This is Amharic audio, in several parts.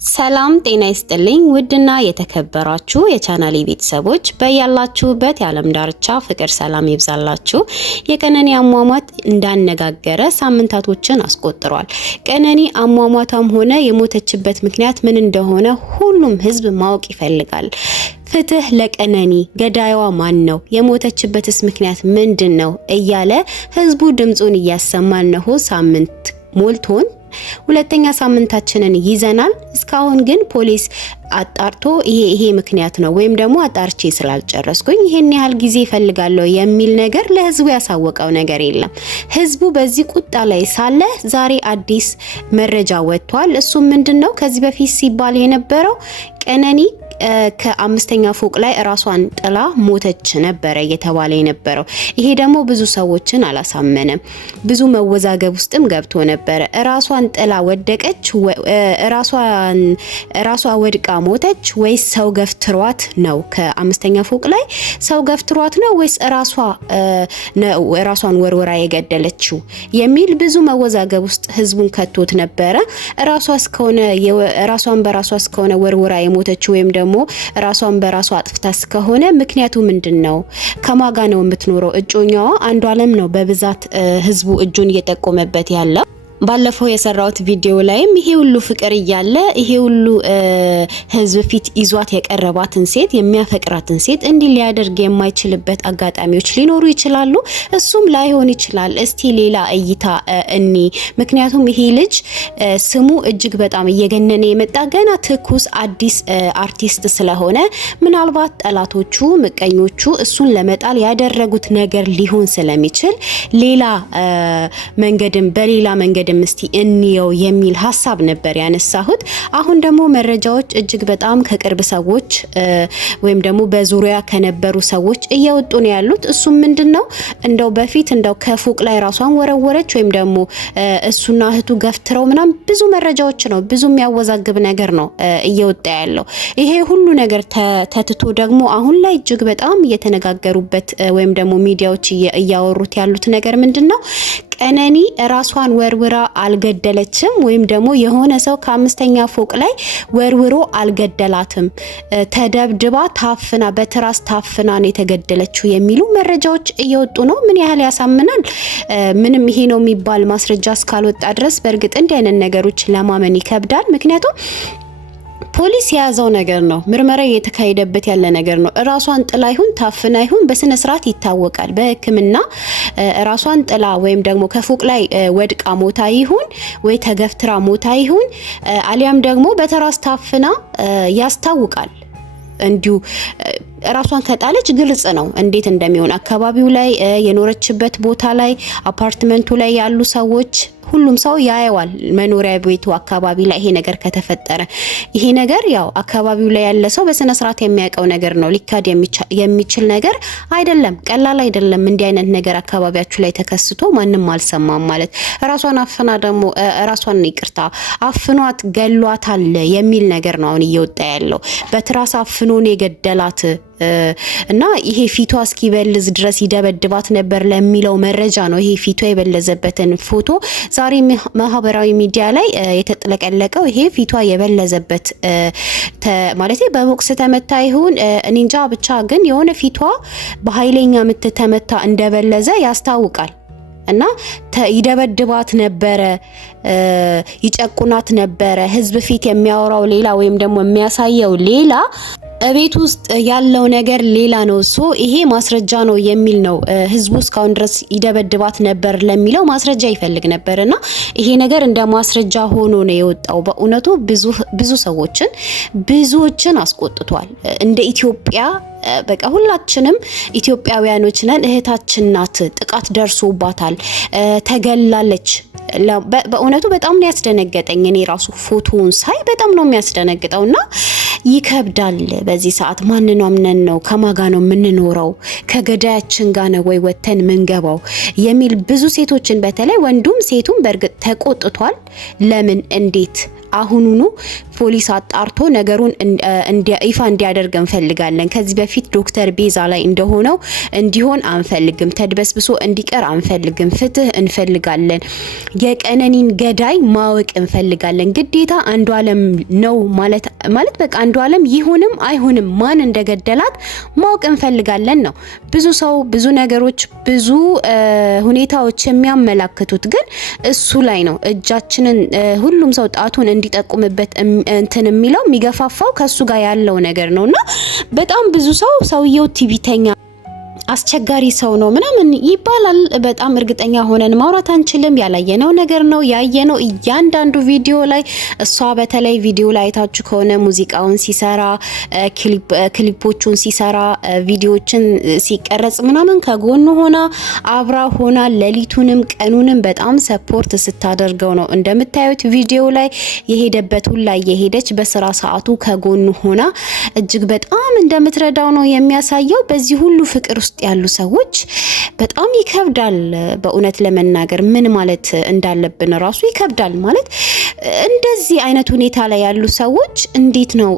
ሰላም ጤና ይስጥልኝ ውድና የተከበራችሁ የቻናሌ ቤተሰቦች በያላችሁበት የዓለም ዳርቻ ፍቅር ሰላም ይብዛላችሁ። የቀነኒ አሟሟት እንዳነጋገረ ሳምንታቶችን አስቆጥሯል። ቀነኒ አሟሟቷም ሆነ የሞተችበት ምክንያት ምን እንደሆነ ሁሉም ሕዝብ ማወቅ ይፈልጋል። ፍትህ ለቀነኒ፣ ገዳይዋ ማን ነው? የሞተችበትስ ምክንያት ምንድነው? እያለ ሕዝቡ ድምጹን እያሰማን ነው። ሳምንት ሞልቶን ሁለተኛ ሳምንታችንን ይዘናል። እስካሁን ግን ፖሊስ አጣርቶ ይሄ ምክንያት ነው ወይም ደግሞ አጣርቼ ስላልጨረስኩኝ ይሄን ያህል ጊዜ ፈልጋለሁ የሚል ነገር ለህዝቡ ያሳወቀው ነገር የለም። ህዝቡ በዚህ ቁጣ ላይ ሳለ ዛሬ አዲስ መረጃ ወጥቷል። እሱም ምንድነው? ከዚህ በፊት ሲባል የነበረው ቀነኒ ከአምስተኛ ፎቅ ላይ ራሷን ጥላ ሞተች ነበረ እየተባለ የነበረው። ይሄ ደግሞ ብዙ ሰዎችን አላሳመነም። ብዙ መወዛገብ ውስጥም ገብቶ ነበረ። ራሷን ጥላ ወደቀች፣ ራሷ ወድቃ ሞተች ወይስ ሰው ገፍትሯት ነው? ከአምስተኛ ፎቅ ላይ ሰው ገፍትሯት ነው ወይስ ራሷን ወርወራ የገደለችው የሚል ብዙ መወዛገብ ውስጥ ህዝቡን ከቶት ነበረ። ራሷን በራሷ እስከሆነ ወርወራ የሞተችው ወይም ደግሞ ራሷን በራሷ አጥፍታ እስከሆነ ምክንያቱ ምንድነው? ከማጋ ነው የምትኖረው? እጮኛዋ አንዷለም ነው በብዛት ህዝቡ እጁን እየጠቆመበት ያለው። ባለፈው የሰራውት ቪዲዮ ላይም ይሄ ሁሉ ፍቅር እያለ ይሄ ሁሉ ህዝብ ፊት ይዟት የቀረባትን ሴት የሚያፈቅራትን ሴት እንዲህ ሊያደርግ የማይችልበት አጋጣሚዎች ሊኖሩ ይችላሉ። እሱም ላይሆን ይችላል። እስቲ ሌላ እይታ እኒ ምክንያቱም ይሄ ልጅ ስሙ እጅግ በጣም እየገነነ የመጣ ገና ትኩስ አዲስ አርቲስት ስለሆነ ምናልባት ጠላቶቹ ምቀኞቹ እሱን ለመጣል ያደረጉት ነገር ሊሆን ስለሚችል ሌላ በሌላ መንገድ ምስቲ እንየው የሚል ሐሳብ ነበር ያነሳሁት። አሁን ደግሞ መረጃዎች እጅግ በጣም ከቅርብ ሰዎች ወይም ደግሞ በዙሪያ ከነበሩ ሰዎች እየወጡ ነው ያሉት። እሱም ምንድነው? እንደው በፊት ከፎቅ ላይ ራሷን ወረወረች ወይም ደግሞ እሱና እህቱ ገፍትረው ምናም ብዙ መረጃዎች ነው፣ ብዙ የሚያወዛግብ ነገር ነው እየወጣ ያለው። ይሄ ሁሉ ነገር ተትቶ ደግሞ አሁን ላይ እጅግ በጣም እየተነጋገሩበት ወይም ደግሞ ሚዲያዎች እያወሩት ያሉት ነገር ምንድነው? ቀነኒ ራሷን ወርውራ አልገደለችም ወይም ደግሞ የሆነ ሰው ከአምስተኛ ፎቅ ላይ ወርውሮ አልገደላትም። ተደብድባ ታፍና በትራስ ታፍና ነው የተገደለችው የሚሉ መረጃዎች እየወጡ ነው። ምን ያህል ያሳምናል? ምንም ይሄ ነው የሚባል ማስረጃ እስካልወጣ ድረስ በእርግጥ እንዲህ አይነት ነገሮች ለማመን ይከብዳል። ምክንያቱም ፖሊስ የያዘው ነገር ነው፣ ምርመራ እየተካሄደበት ያለ ነገር ነው። ራሷን ጥላ ይሁን ታፍና ይሁን በስነ ስርዓት ይታወቃል። በሕክምና ራሷን ጥላ ወይም ደግሞ ከፎቅ ላይ ወድቃ ሞታ ይሁን ወይ ተገፍትራ ሞታ ይሁን አሊያም ደግሞ በተራስ ታፍና ያስታውቃል። እንዲሁ ራሷን ከጣለች ግልጽ ነው እንዴት እንደሚሆን። አካባቢው ላይ የኖረችበት ቦታ ላይ አፓርትመንቱ ላይ ያሉ ሰዎች ሁሉም ሰው ያየዋል። መኖሪያ ቤቱ አካባቢ ላይ ይሄ ነገር ከተፈጠረ ይሄ ነገር ያው አካባቢው ላይ ያለ ሰው በስነ ስርዓት የሚያውቀው ነገር ነው። ሊካድ የሚችል ነገር አይደለም፣ ቀላል አይደለም። እንዲህ አይነት ነገር አካባቢያችሁ ላይ ተከስቶ ማንም አልሰማም ማለት ራሷን አፍና ደግሞ አፍኗት ገሏታል የሚል ነገር ነው አሁን እየወጣ ያለው። በትራስ አፍኖን የገደላት እና ይሄ ፊቷ እስኪበልዝ ድረስ ይደበድባት ነበር ለሚለው መረጃ ነው ይሄ ፊቷ የበለዘበትን ፎቶ ዛሬ ማህበራዊ ሚዲያ ላይ የተጠለቀለቀው። ይሄ ፊቷ የበለዘበት ማለት በቦክስ ተመታ ይሁን እኔ እንጃ፣ ብቻ ግን የሆነ ፊቷ በኃይለኛ ምት ተመታ እንደበለዘ ያስታውቃል። እና ይደበድባት ነበረ፣ ይጨቁናት ነበረ። ህዝብ ፊት የሚያወራው ሌላ ወይም ደግሞ የሚያሳየው ሌላ፣ ቤት ውስጥ ያለው ነገር ሌላ ነው። ይሄ ማስረጃ ነው የሚል ነው። ህዝቡ እስካሁን ድረስ ይደበድባት ነበር ለሚለው ማስረጃ ይፈልግ ነበርና ይሄ ነገር እንደ ማስረጃ ሆኖ ነው የወጣው። በእውነቱ ብዙዎችን አስቆጥቷል። እንደ ኢትዮጵያ በቃ ሁላችንም ኢትዮጵያውያኖች ነን። እህታችን ናት፣ ጥቃት ደርሶባታል፣ ተገላለች። በእውነቱ በጣም ነው ያስደነገጠኝ። እኔ ራሱ ፎቶውን ሳይ በጣም ነው የሚያስደነግጠውና ይከብዳል። በዚህ ሰዓት ማንንም አምነን ነው ከማጋ ነው የምንኖረው? ከገዳያችን ጋር ነው ወይ ወተን ምንገባው የሚል ብዙ ሴቶችን በተለይ ወንዱም ሴቱም በእርግጥ ተቆጥቷል። ለምን እንዴት አሁኑኑ ፖሊስ አጣርቶ ነገሩን ይፋ እንዲያደርግ እንፈልጋለን። ከዚህ በፊት ዶክተር ቤዛ ላይ እንደሆነው እንዲሆን አንፈልግም። ተድበስብሶ እንዲቀር አንፈልግም። ፍትህ እንፈልጋለን። የቀነኒን ገዳይ ማወቅ እንፈልጋለን። ግዴታ አንዱዓለም ነው ማለት በቃ አንዱዓለም ይሁንም አይሁንም ማን እንደገደላት ማወቅ እንፈልጋለን ነው። ብዙ ሰው ብዙ ነገሮች ብዙ ሁኔታዎች የሚያመላክቱት ግን እሱ ላይ ነው። እጃችንን ሁሉም ሰው ጣቱን እንዲጠቁምበት እንትን የሚለው የሚገፋፋው ከሱ ጋር ያለው ነገር ነውና በጣም ብዙ ሰውየው ቲቪተኛ አስቸጋሪ ሰው ነው ምናምን ይባላል። በጣም እርግጠኛ ሆነን ማውራት አንችልም። ያላየነው ነገር ነው ያየነው። እያንዳንዱ ቪዲዮ ላይ እሷ በተለይ ቪዲዮ ላይ አይታችሁ ከሆነ ሙዚቃውን ሲሰራ ክሊፖቹን ሲሰራ ቪዲዮዎችን ሲቀረጽ ምናምን ከጎኑ ሆና አብራ ሆና ሌሊቱንም ቀኑንም በጣም ሰፖርት ስታደርገው ነው እንደምታዩት ቪዲዮ ላይ የሄደበት ሁላ የሄደች በስራ ሰዓቱ ከጎኑ ሆና እጅግ በጣም እንደምትረዳው ነው የሚያሳየው። በዚህ ሁሉ ፍቅር ውስጥ ያሉ ሰዎች በጣም ይከብዳል። በእውነት ለመናገር ምን ማለት እንዳለብን ራሱ ይከብዳል። ማለት እንደዚህ አይነት ሁኔታ ላይ ያሉ ሰዎች እንዴት ነው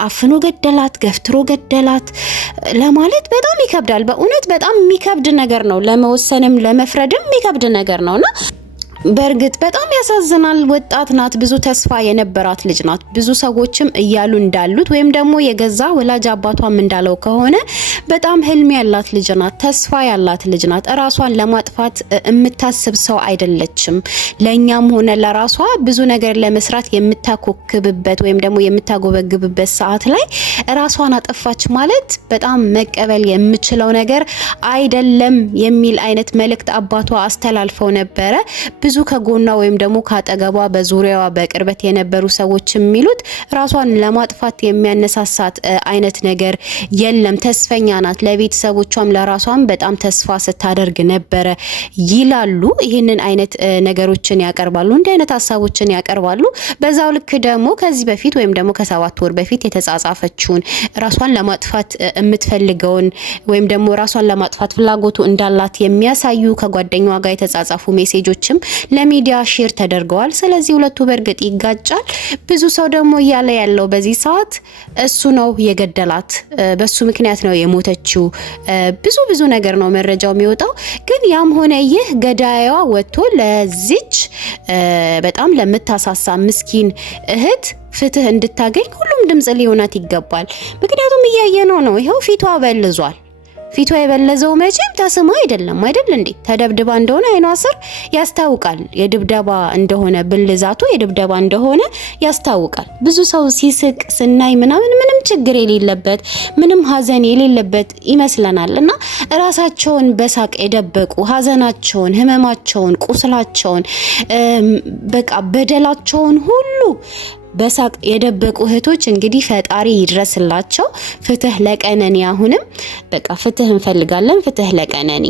አፍኖ ገደላት ገፍትሮ ገደላት ለማለት በጣም ይከብዳል። በእውነት በጣም የሚከብድ ነገር ነው። ለመወሰንም ለመፍረድም የሚከብድ ነገር ነውና በእርግጥ በጣም ያሳዝናል። ወጣት ናት፣ ብዙ ተስፋ የነበራት ልጅ ናት። ብዙ ሰዎችም እያሉ እንዳሉት ወይም ደግሞ የገዛ ወላጅ አባቷም እንዳለው ከሆነ በጣም ህልም ያላት ልጅ ናት፣ ተስፋ ያላት ልጅ ናት። ራሷን ለማጥፋት የምታስብ ሰው አይደለችም። ለኛም ሆነ ለራሷ ብዙ ነገር ለመስራት የምታኮክብበት ወይም ደግሞ የምታጎበግብበት ሰዓት ላይ ራሷን አጠፋች ማለት በጣም መቀበል የምችለው ነገር አይደለም የሚል አይነት መልእክት አባቷ አስተላልፈው ነበረ። ብዙ ከጎኗ ወይም ደግሞ ካጠገቧ በዙሪያዋ በቅርበት የነበሩ ሰዎች የሚሉት ራሷን ለማጥፋት የሚያነሳሳት አይነት ነገር የለም። ተስፈኛ ናት። ለቤተሰቦቿም ለራሷም በጣም ተስፋ ስታደርግ ነበረ ይላሉ። ይህንን አይነት ነገሮችን ያቀርባሉ። እንዲህ አይነት ሀሳቦችን ያቀርባሉ። በዛው ልክ ደግሞ ከዚህ በፊት ወይም ደግሞ ከ7 ወር በፊት የተጻጻፈችውን ራሷን ለማጥፋት የምትፈልገውን ወይም ደግሞ ራሷን ለማጥፋት ፍላጎቱ እንዳላት የሚያሳዩ ከጓደኛዋ ጋር የተጻጻፉ ሜሴጆችም ለሚዲያ ሼር ተደርገዋል። ስለዚህ ሁለቱ በእርግጥ ይጋጫል። ብዙ ሰው ደግሞ እያለ ያለው በዚህ ሰዓት እሱ ነው የገደላት፣ በሱ ምክንያት ነው የሞተችው፣ ብዙ ነገር ነው መረጃው የሚወጣው። ግን ያም ሆነ ይህ ገዳይዋ ወጥቶ ለዚች በጣም ለምታሳሳ ምስኪን እህት ፍትህ እንድታገኝ ሁሉም ድምጽ ሊሆናት ይገባል። ምክንያቱም እያየነው ነው። ይሄው ፊቷ በልዟል። ፊቷ የበለዘው መቼም ተስማ አይደለም አይደል እንዴ? ተደብድባ እንደሆነ አይኗ ስር ያስታውቃል። የድብደባ እንደሆነ ብልዛቱ የድብደባ እንደሆነ ያስታውቃል። ብዙ ሰው ሲስቅ ስናይ ምንም ችግር የሌለበት ምንም ሀዘን የሌለበት ይመስለናል። እና ራሳቸውን በሳቅ የደበቁ ሀዘናቸውን፣ ህመማቸውን፣ ቁስላቸውን በቃ በደላቸውን ሁሉ በሳቅ የደበቁ እህቶች እንግዲህ ፈጣሪ ይድረስላቸው። ፍትህ ለቀነኒ። አሁንም በቃ ፍትህ እንፈልጋለን። ፍትህ ለቀነኒ።